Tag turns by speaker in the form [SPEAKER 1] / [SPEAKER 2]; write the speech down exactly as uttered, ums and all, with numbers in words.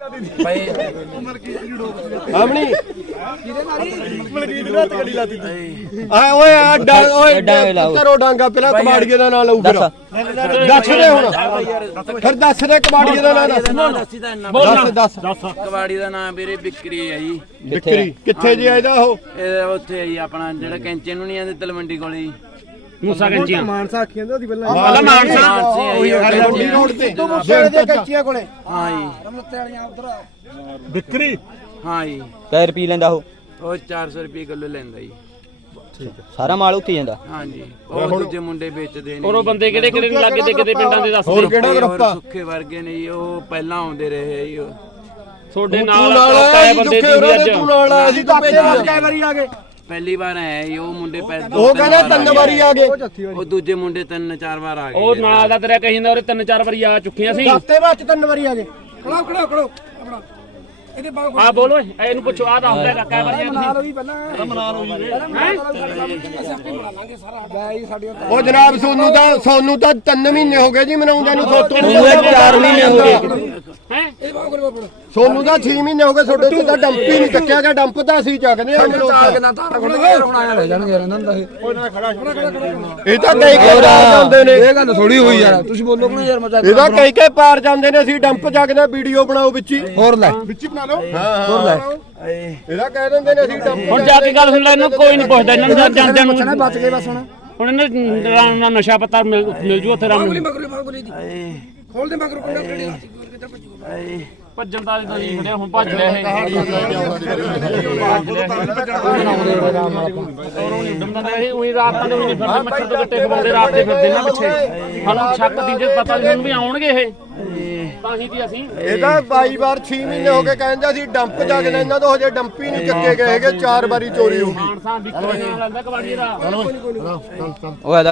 [SPEAKER 1] ਆਪਣੀ ਆ ਓਏ ਆ ਡਾਂਗ ਓਏ ਕਰੋ ਡਾਂਗਾ ਪਹਿਲਾਂ ਕਬਾੜੀਏ ਦਾ ਨਾਂ ਲਊ ਫਿਰ ਦੱਸ ਦੇ ਹੁਣ ਫਿਰ ਦੱਸ ਦੇ ਕਬਾੜੀਏ ਦਾ ਨਾਂ ਦੱਸ ਦੱਸ ਦੱਸ
[SPEAKER 2] ਕਬਾੜੀ ਦਾ ਨਾਮ ਵੀਰੇ ਬਿਕਰੀ ਹੈ ਜੀ।
[SPEAKER 1] ਬਿਕਰੀ ਕਿੱਥੇ ਜੀ ਇਹਦਾ ਉਹ
[SPEAKER 2] ਇਹ ਉੱਥੇ ਜੀ ਆਪਣਾ ਜਿਹੜਾ ਕੈਂਚੇ ਨੂੰ ਨਹੀਂ ਆਂਦੇ ਤਲਵੰਡੀ ਕੋਲੇ ਜੀ
[SPEAKER 3] ਮੂਸਾ ਕੈਂਚੀਆਂ
[SPEAKER 4] ਮਾਨਸਾ ਆਖੀਆਂ ਤੇ ਉਹਦੀ ਪਹਿਲਾਂ
[SPEAKER 3] ਪਹਿਲਾਂ ਮਾਨਸਾ
[SPEAKER 2] ਉਹੀ
[SPEAKER 1] ਰੋਡੀ ਰੋਡ ਤੇ
[SPEAKER 4] ਮੁੱਸੇ ਦੇ ਕੱਚੀਆਂ ਕੋਲੇ
[SPEAKER 2] ਹਾਂ ਜੀ
[SPEAKER 4] ਰਮਲਤੇ ਵਾਲੀਆਂ ਉਧਰ
[SPEAKER 3] ਵਿਕਰੀ
[SPEAKER 2] ਹਾਂ ਜੀ।
[SPEAKER 5] ਕੈ ਰੁਪਏ ਲੈਂਦਾ ਉਹ
[SPEAKER 2] ਉਹ ਚਾਰ ਸੌ ਰੁਪਏ ਕਿਲੋ ਲੈਂਦਾ ਜੀ।
[SPEAKER 5] ਸਾਰਾ ਮਾਲ ਉੱਥੇ ਜਾਂਦਾ।
[SPEAKER 2] ਹਾਂਜੀ ਉਹ ਦੂਜੇ ਮੁੰਡੇ ਵੇਚਦੇ ਨੇ।
[SPEAKER 3] ਔਰ ਉਹ ਬੰਦੇ ਕਿਹੜੇ ਕਿਹੜੇ ਲੱਗੇ ਤੇ ਕਿਤੇ ਪਿੰਡਾਂ ਦੇ ਦੱਸ
[SPEAKER 1] ਹੋਰ ਕਿਹੜਾ ਗਰੁੱਪ ਆ
[SPEAKER 2] ਸੁੱਖੇ ਵਰਗੇ ਨੇ ਜੀ, ਉਹ ਪਹਿਲਾਂ ਆਉਂਦੇ ਰਹੇ ਜੀ। ਉਹ
[SPEAKER 3] ਤੁਹਾਡੇ
[SPEAKER 1] ਨਾਲ
[SPEAKER 3] ਨਾਲ
[SPEAKER 1] ਆਇਆ
[SPEAKER 3] ਬੰਦੇ
[SPEAKER 1] ਦੁੱਖੇ ਉਹਨਾਂ
[SPEAKER 3] ਦੀ
[SPEAKER 1] ਦੇ ਤੂੰ ਨਾਲ ਆਇਆ ਸੀ ਤੂੰ ਭੇਜਿਆ
[SPEAKER 4] ਕਈ ਵਾਰੀ ਆ ਗਏ
[SPEAKER 2] ਪਹਿਲੀ ਵਾਰ ਆਇਆ ਜੀ ਉਹ ਮੁੰਡੇ ਪਹਿਲਾਂ
[SPEAKER 1] ਉਹ ਕਹਿੰਦਾ ਤਿੰਨ ਵਾਰੀ ਆ ਗਏ
[SPEAKER 2] ਉਹ ਦੂਜੇ ਮੁੰਡੇ ਤਿੰਨ ਚਾਰ ਵਾਰ ਆ ਗਏ।
[SPEAKER 3] ਉਹ ਨਾਲ ਦਾ ਤੇਰਾ ਕਹੀ ਜਾਂਦਾ ਉਹਦੇ ਤਿੰਨ ਚਾਰ ਵਾਰੀ ਆ ਚੁੱਕੀਆਂ ਸੀ।
[SPEAKER 4] ਹਫਤੇ ਬਾਅਦ ਤਿੰਨ ਵਾਰੀ ਆ ਗਏ ਖੜੋ ਖੜੋ ਖੜੋ ਆਪਣਾ ਇਹਦੇ ਬਾਗ
[SPEAKER 3] ਆ ਬੋਲੋ ਇਹਨੂੰ ਪੁੱਛੋ ਆ ਤਾਂ ਹੁੰਦਾ ਕਾਕਾ ਵਾਰੀ
[SPEAKER 4] ਬਣਾ ਲਓ ਵੀ ਪਹਿਲਾਂ ਬਣਾ ਲਓ ਜੀ ਅਸੀਂ ਆਪੇ ਬਣਾ ਲਾਂਗੇ ਸਾਰਾ ਗਏ ਜੀ ਸਾਡੀਆਂ
[SPEAKER 1] ਉਹ ਜਨਾਬ ਸੋਨੂੰ ਤਾਂ ਸੋਨੂੰ ਤਾਂ ਤਿੰਨ ਮਹੀਨੇ ਹੋ ਗਏ ਜੀ ਮਨਾਉਂਦੇ ਨੂੰ ਸੋਤੋਂ ਨੂੰ
[SPEAKER 5] ਚਾਰ ਮਹੀਨੇ ਹੋ ਗਏ
[SPEAKER 3] ਹੈ
[SPEAKER 4] ਇਹ ਬਾਗ ਕਰੋ ਆਪਣਾ
[SPEAKER 1] ਸੋਨੂੰ ਤਾਂ ਛੇ ਮਹੀਨੇ ਹੋ ਗਏ ਤੁਹਾਡੇ ਤੋਂ ਤਾਂ ਡੰਪ ਹੀ ਨਹੀਂ ਚੱਕਿਆ ਗਿਆ ਡੰਪ ਤਾਂ ਅਸੀਂ ਚੱਕਦੇ ਹਾਂ ਲੋਕ
[SPEAKER 4] ਨਾ ਤਾਰ ਕੋਲ ਹੁਣ ਆਇਆ ਲੈ ਜਾਣਗੇ ਇਹਨਾਂ ਦਾ ਇਹ
[SPEAKER 1] ਇਹ ਤਾਂ ਕਈ ਕਈ ਪਾਰ ਜਾਂਦੇ ਨੇ
[SPEAKER 4] ਇਹ ਗੱਲ ਥੋੜੀ ਹੋਈ ਯਾਰ ਤੁਸੀਂ ਬੋਲੋ ਕਿ ਯਾਰ ਮਜ਼ਾਕ
[SPEAKER 1] ਇਹ ਤਾਂ ਕਈ ਕਈ ਪਾਰ ਜਾਂਦੇ ਨੇ ਅਸੀਂ ਡੰਪ ਚੱਕਦੇ ਵੀਡੀਓ ਬਣਾਓ ਵਿੱਚ ਹੀ
[SPEAKER 4] ਹੋਰ ਲੈ
[SPEAKER 1] ਵਿੱਚ ਹੀ ਬਣਾ ਲਓ ਹਾਂ ਹੋਰ ਲੈ ਇਹਦਾ ਕਹਿ ਦਿੰਦੇ ਨੇ ਅਸੀਂ ਡੰਪ
[SPEAKER 3] ਹੁਣ ਜਾ ਕੇ ਗੱਲ ਸੁਣ ਲੈ ਇਹਨੂੰ ਕੋਈ ਨਹੀਂ ਪੁੱਛਦਾ ਇਹਨਾਂ ਨੂੰ ਜਾਂਦਿਆਂ ਨੂੰ
[SPEAKER 4] ਬਚ ਗਏ ਬਸ ਹੁਣ
[SPEAKER 3] ਹੁਣ ਇਹਨਾਂ ਨੂੰ ਨਸ਼ਾ ਪੱਤਾ ਮਿਲ ਮਿਲ ਜੂ ਉੱਥੇ ਰਾਮ
[SPEAKER 4] ਮਗਰੋਂ ਮਗਰੋਂ ਦੀ ਖੋਲ ਦੇ ਮਗਰੋਂ ਕੰਡਾ ਕਿਹੜੀ ਕਿੱਧਰ ਭੱਜੂਗਾ
[SPEAKER 3] ਭੱਜਣ ਦਾ ਤਾਂ ਨਹੀਂ ਖੜਿਆ ਹੁਣ ਭੱਜ ਰਿਹਾ ਇਹ ਉਹੀ ਰਾਤਾਂ ਦੇ ਵੀ ਨਹੀਂ ਫਿਰਦੇ ਮੱਛਰ ਤੋਂ ਗੱਟੇ ਖਵਾਉਂਦੇ ਰਾਤ ਦੇ ਫਿਰਦੇ ਨਾ ਪਿੱਛੇ ਸਾਨੂੰ ਸ਼ੱਕ ਦੀ ਜੇ ਪਤਾ ਨਹੀਂ ਹੁਣ ਵੀ ਆਉਣਗੇ ਇਹ ਤਾਂ ਹੀ ਦੀ ਅਸੀਂ
[SPEAKER 1] ਇਹਦਾ ਬਾਈ ਵਾਰ ਛੇ ਮਹੀਨੇ ਹੋ ਗਏ ਕਹਿੰਦੇ ਅਸੀਂ ਡੰਪ ਚੱਕਦੇ ਇਹਨਾਂ ਤੋਂ ਹਜੇ ਡੰਪ ਹੀ ਨਹੀਂ ਚੱਕੇ ਗਏ ਹੈਗੇ ਚਾਰ ਵਾਰੀ ਚੋਰੀ ਹੋ ਗਈ
[SPEAKER 3] ਮਾਨਸਾ ਵਿਕਰੀ ਨਾਲ ਲੈਂਦਾ ਕਬਾੜੀ ਦਾ
[SPEAKER 5] ਉਹ